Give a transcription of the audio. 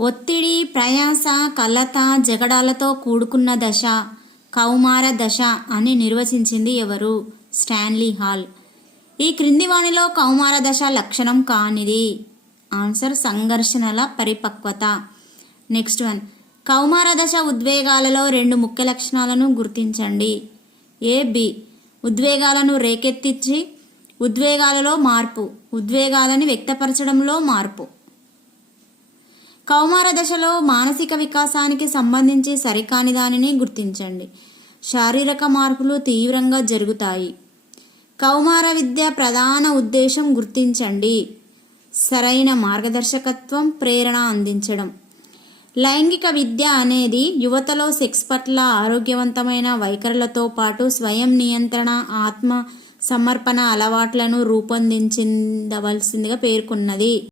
ఒత్తిడి, ప్రయాస, కలత, జగడాలతో కూడుకున్న దశ కౌమార దశ అని నిర్వచించింది ఎవరు? Stanley hall. ఈ క్రింది వానిలో కౌమార దశ లక్షణం కానిది. ఆన్సర్ సంఘర్షణల పరిపక్వత. నెక్స్ట్ వన్, కౌమార దశ ఉద్వేగాలలో రెండు ముఖ్య లక్షణాలను గుర్తించండి. బి. ఉద్వేగాలను రేకెత్తించి ఉద్వేగాలలో మార్పు, ఉద్వేగాలని వ్యక్తపరచడంలో మార్పు. కౌమార దశలో మానసిక వికాసానికి సంబంధించి సరికాని దానిని గుర్తించండి. శారీరక మార్పులు తీవ్రంగా జరుగుతాయి. కౌమార విద్య ప్రధాన ఉద్దేశం గుర్తించండి. సరైన మార్గదర్శకత్వం, ప్రేరణ అందించడం. లైంగిక విద్య అనేది యువతలో సెక్స్ పట్ల ఆరోగ్యవంతమైన వైఖరులతో పాటు స్వయం నియంత్రణ, ఆత్మ సమర్పణ అలవాట్లను రూపొందించవలసిందిగా పేర్కొన్నది.